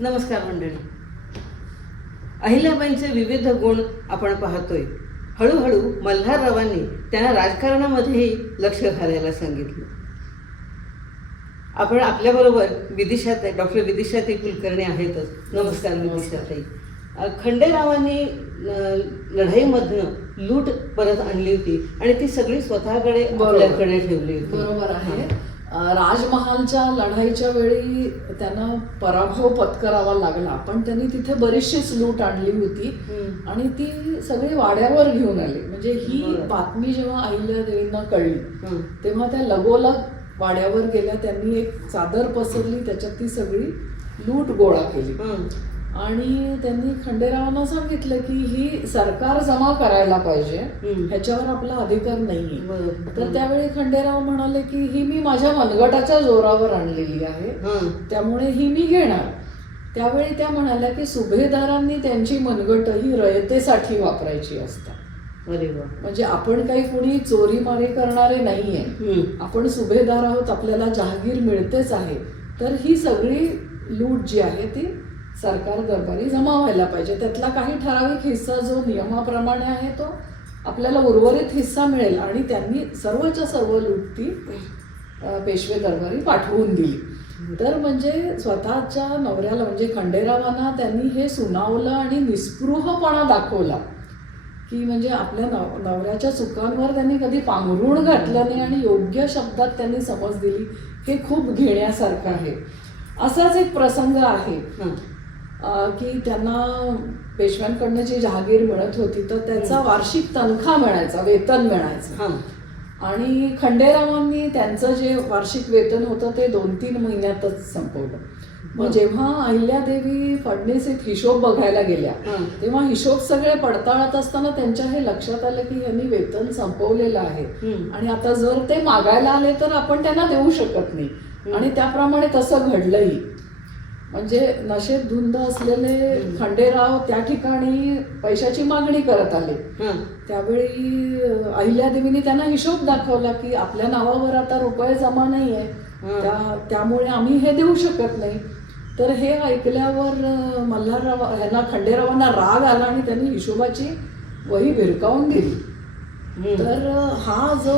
नमस्कार मंडळी. अहिल्याबाईंचे विविध गुण आपण पाहतोय. हळूहळू मल्हाररावांनी त्यांना राजकारणामध्येही लक्ष घालायला सांगितलं. आपण आपल्याबरोबर विदिशाताई, डॉक्टर विदिशाताई कुलकर्णी आहेतच. नमस्कार विदिशाताई. खंडेरावांनी लढाईमधनं लूट परत आणली होती आणि ती सगळी स्वतःकडे आपल्याकडे ठेवली होती. बरोबर आहे. राजमहालच्या लढाईच्या वेळी त्यांना पराभव पत्करावा लागला, पण त्यांनी तिथे बरीचशीच लूट आणली होती आणि ती सगळी वाड्यावर घेऊन आली. म्हणजे ही बातमी जेव्हा अहिल्यादेवींना कळली तेव्हा त्या लगोलग वाड्यावर गेल्या. त्यांनी एक चादर पसरली, त्याच्यात ती सगळी लूट गोळा केली आणि त्यांनी खंडेरावांना सांगितलं की ही सरकार जमा करायला पाहिजे, ह्याच्यावर आपला अधिकार नाहीये. तर त्यावेळी खंडेराव म्हणाले की ही मी माझ्या मनगटाच्या जोरावर आणलेली आहे, त्यामुळे ही मी घेणार. त्यावेळी त्या म्हणाल्या की सुभेदारांनी त्यांची मनगट ही रयतेसाठी वापरायची असतात. म्हणजे आपण काही कुणी चोरीमारी करणारे नाहीये, आपण सुभेदार आहोत, आपल्याला जहागीर मिळतेच आहे. तर ही सगळी लूट जी आहे ती सरकार दरबारी जमा व्हायला पाहिजे. त्यातला काही ठराविक हिस्सा जो नियमाप्रमाणे आहे तो आपल्याला उर्वरित हिस्सा मिळेल आणि त्यांनी सर्वच्या सर्व लूट ती पेशवे दरबारी पाठवून दिली. तर म्हणजे स्वतःच्या नवऱ्याला म्हणजे खंडेरावांना त्यांनी हे सुनावलं आणि निस्पृहपणा दाखवला की म्हणजे आपल्या नवऱ्याच्या चुकांवर त्यांनी कधी पांघरूण घातलं नाही आणि योग्य शब्दात त्यांनी समज दिली. हे खूप घेण्यासारखं आहे. असाच एक प्रसंग आहे की त्यांना पेशव्यांकडनं जी जहागीर मिळत होती तर त्याचा वार्षिक तनखा मिळायचा, वेतन मिळायचं. आणि खंडेरावांनी त्यांचं जे वार्षिक वेतन होतं ते 2-3 महिन्यातच संपवलं. मग जेव्हा अहिल्यादेवी फडणीसीत हिशोब बघायला गेल्या तेव्हा हिशोब सगळे पडताळत असताना त्यांच्या हे लक्षात आलं की यांनी वेतन संपवलेलं आहे आणि आता जर ते मागायला आले तर आपण त्यांना देऊ शकत नाही. आणि त्याप्रमाणे तसं घडलंही. म्हणजे नशेत धुंद असलेले खंडेराव त्या ठिकाणी पैशाची मागणी करत आले. त्यावेळी अहिल्यादेवीने त्यांना हिशोब दाखवला की आपल्या नावावर आता रुपये जमा नाहीये, त्यामुळे आम्ही हे देऊ शकत नाही. तर हे ऐकल्यावर मल्हारराव ह्यांना खंडेरावांना राग आला आणि त्यांनी हिशोबाची वही भिरकावून दिली. तर हा जो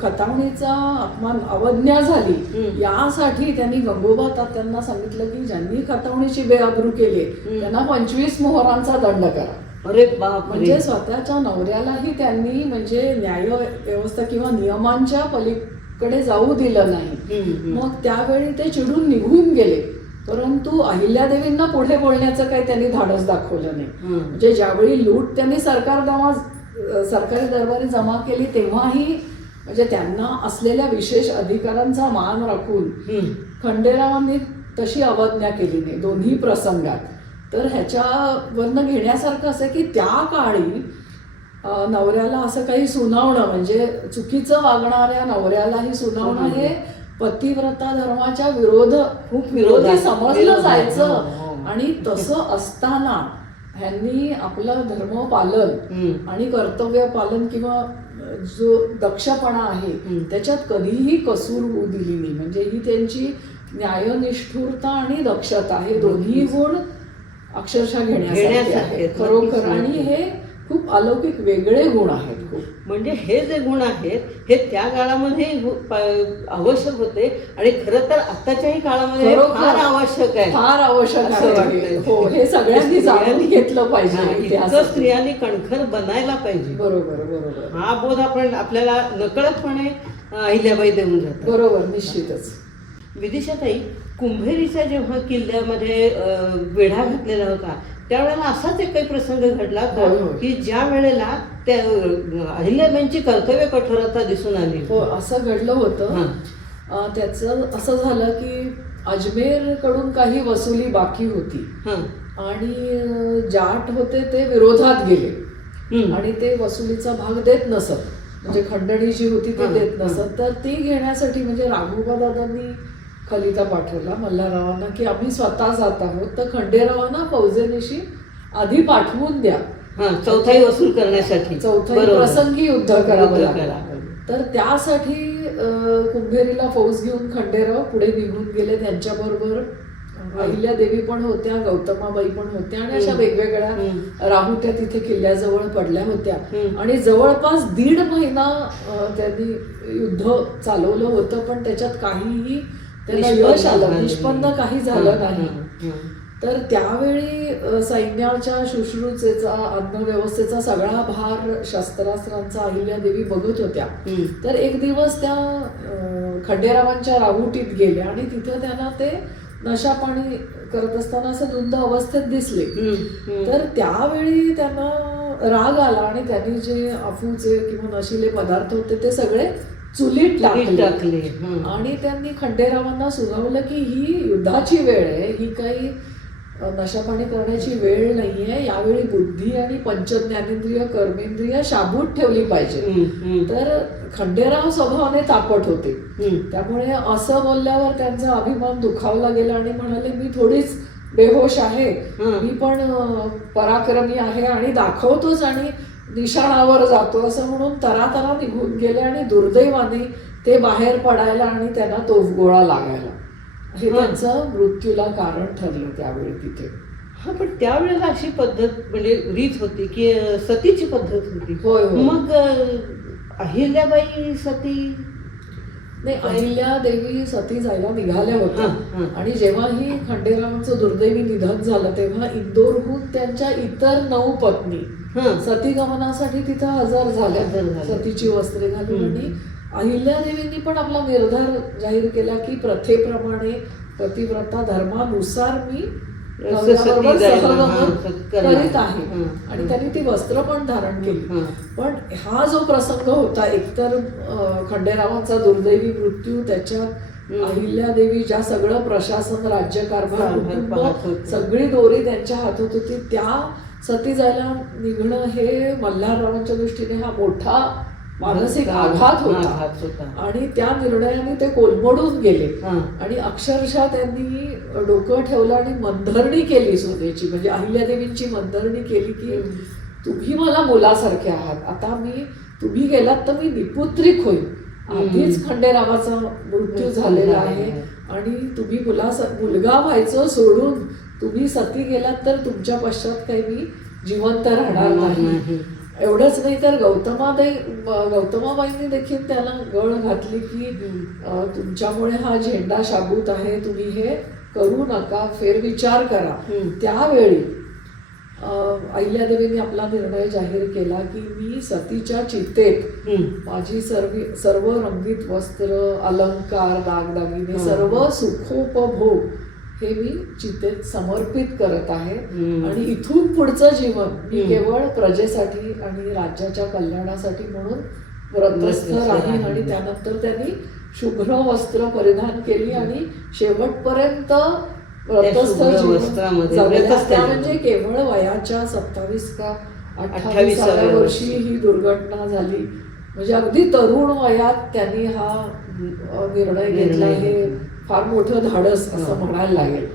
खतावणीचा अपमान अवज्ञा झाली यासाठी त्यांनी गंगोबा तात्यांना सांगितलं की ज्यांनी खतावणीची बेअब्रू केली त्यांना 25 मोहरांचा दंड करा. अरे बाप. म्हणजे स्वतःच्या नवऱ्यालाही त्यांनी म्हणजे न्याय व्यवस्था किंवा नियमांच्या पलीकडे जाऊ दिलं नाही. मग त्यावेळी ते चिडून निघून गेले, परंतु अहिल्यादेवींना पुढे बोलण्याचं काही त्यांनी धाडस दाखवलं नाही. म्हणजे ज्यावेळी लूट त्यांनी सरकारी दरबारी जमा केली तेव्हाही म्हणजे त्यांना असलेल्या विशेष अधिकारांचा मान राखून खंडेरावांनी तशी अवज्ञा केली नाही दोन्ही प्रसंगात. तर ह्याच्यावरनं घेण्यासारखं असं की त्या काळी नवऱ्याला असं काही सुनावणं म्हणजे चुकीचं वागणाऱ्या नवऱ्यालाही सुनावणं हे पतिव्रता धर्माच्या खूप विरोधी समजलं जायचं. आणि तसं असताना ह्यांनी आपलं धर्म पालन आणि कर्तव्य पालन किंवा जो दक्षपणा आहे त्याच्यात कधीही कसूर होऊ दिली नाही. म्हणजे ही त्यांची न्यायनिष्ठुरता आणि दक्षता हे दोन्ही गुण अक्षरशः घेण्यासारखे आहेत खरोखर. आणि हे खूप अलौकिक वेगळे गुण आहेत खूप. म्हणजे हे जे गुण आहेत हे त्या काळामध्ये आवश्यक होते आणि खरं तर आताच्याही काळामध्ये फार आवश्यक आहे, फार आवश्यक आहे. हो, हे सगळ्यांनी जाणून घेतलं पाहिजे. स्त्रियांनी कणखर बनायला पाहिजे. बरोबर बरोबर. हा बोध आपल्याला नकळतपणे अहिल्याबाई देऊन जातात. बरोबर, निश्चितच. विदिशाताई, कुंभेरीच्या जेव्हा किल्ल्यामध्ये वेढा घातलेला होता त्यावेळेला असाच एक काही प्रसंग घडला की ज्या वेळेला त्या अहिल्याबाईंची कर्तव्य कठोरता दिसून आली. हो, असं घडलं होतं. त्याचं असं झालं की अजमेर कडून काही वसुली बाकी होती आणि जाट होते ते विरोधात गेले आणि ते वसुलीचा भाग देत नसत. म्हणजे खंडणी जी होती ती देत नसत. तर ती घेण्यासाठी म्हणजे राघोबा दादांनी खलिता पाठवला मल्हाररावांना की आम्ही स्वतः जात आहोत, तर खंडेरावांना फौजेनिशी आधी पाठवून द्या चौथाई वसूल करण्यासाठी, चौथाई प्रसंगी युद्ध करावं लागलं. तर त्यासाठी कुंभेरीला फौज घेऊन खंडेराव पुढे निघून गेले. त्यांच्याबरोबर अहिल्यादेवी पण होत्या, गौतमाबाई पण होत्या आणि अशा वेगवेगळ्या राहुट्या तिथे किल्ल्याजवळ पडल्या होत्या. आणि जवळपास 1.5 महिना त्यांनी युद्ध चालवलं होतं, पण त्याच्यात काहीही त्यांना यश आलं, निष्पन्न काही झालं नाही. तर त्यावेळी सैन्याच्या शुश्रूषेचा, अन्नव्यवस्थेचा सगळा भार शस्त्रास्त्रांचा अहिल्यादेवी बघत होत्या. तर एक दिवस त्या खंडेरावांच्या राहुटीत गेल्या आणि तिथे त्यांना ते नशा पाणी करत असताना असं धुंद अवस्थेत दिसले. तर त्यावेळी त्यांना राग आला आणि त्यांनी जे अफूचे किंवा नशिले पदार्थ होते ते सगळे चुलीत टाकले. आणि त्यांनी खंडेरावांना सुनावलं की ही युद्धाची वेळ आहे, ही काही नशापाणी करण्याची वेळ नाहीये, यावेळी बुद्धी आणि पंचज्ञानेंद्रिय कर्मेंद्रिय शाबूत ठेवली पाहिजे. तर खंडेराव स्वभावाने तापट होते, त्यामुळे असं बोलल्यावर त्यांचा अभिमान दुखावला गेला आणि म्हणाले मी थोडीच बेहोश आहे, मी पण पराक्रमी आहे आणि दाखवतोच आणि निशाणावर जातो असं म्हणून तरातरा निघून गेले. आणि दुर्दैवाने ते बाहेर पडायला आणि त्यांना तोफगोळा लागायला, हे त्यांचं मृत्यूला कारण ठरलं त्यावेळी तिथे. हा, पण त्यावेळेला अशी पद्धत म्हणजे रीत होती की सतीची पद्धत होती. होय. मग अहिल्याबाई सती नाही, अहिल्यादेवी सती जायला निघाल्या होत्या. आणि जेव्हा ही खंडेरावांचं दुर्दैवी निधन झालं तेव्हा इंदोरहून त्यांच्या इतर 9 पत्नी सती गमनासाठी तिथं हजर झाल्या, सतीची वस्त्रे घालून. आणि अहिल्यादेवींनी पण आपला निर्धार जाहीर केला की प्रथेप्रमाणे पतिव्रता धर्मानुसार मी नवऱ्याबरोबर सहगमन करीत आहे. आणि त्यांनी ती वस्त्र पण धारण केली. पण हा जो प्रसंग होता, एकतर खंडेरावांचा दुर्दैवी मृत्यू, त्याच्यात अहिल्यादेवी ज्या सगळं प्रशासन, राज्यकारभार, सगळी दोरी त्यांच्या हातात होती, त्या सती जायला निघणं हे मल्हाररावांच्या दृष्टीने हा मोठा मानसिक आघात होता. आणि त्या निर्णयाने ते कोलमडून गेले. आणि अक्षरशः त्यांनी डोकं ठेवलं आणि मंथरणी केली सोन्याची, म्हणजे अहिल्यादेवींची मंथरणी केली की तुम्ही मला मुलासारखे आहात, आता तुम्ही गेलात तर मी निपुत्रिक होईल, आधीच खंडेरावाचा मृत्यू झालेला आहे आणि तुम्ही मुलगा व्हायचं सोडून तुम्ही सती गेलात तर तुमच्या पश्चात काही मी जिवंत राहणार नाही. एवढंच नाही तर गौतमाबाईंनी देखील त्याला गळ घातली की तुमच्यामुळे हा झेंडा शाबूत आहे, तुम्ही हे करू नका, फेरविचार करा. त्यावेळी अहिल्यादेवींनी आपला निर्णय जाहीर केला की मी सतीच्या चितेत माझी सर्व रंगीत वस्त्र, अलंकार, दागदागिने, सर्व सुखोपभोग हे मी चितेत समर्पित करत आहे. आणि इथून पुढचं जीवन मी केवळ प्रजेसाठी आणि राज्याच्या कल्याणासाठी म्हणून व्रतस्थ राहीन. आणि त्यानंतर त्यांनी शुभ्र वस्त्र परिधान केली आणि शेवटपर्यंत व्रतस्थ म्हणजे केवळ वयाच्या 27 का 28व्या वर्षी ही दुर्घटना झाली. म्हणजे अगदी तरुण वयात त्यांनी हा निर्णय घेतला, हे फार मोठं धाडस असं म्हणायला लागेल.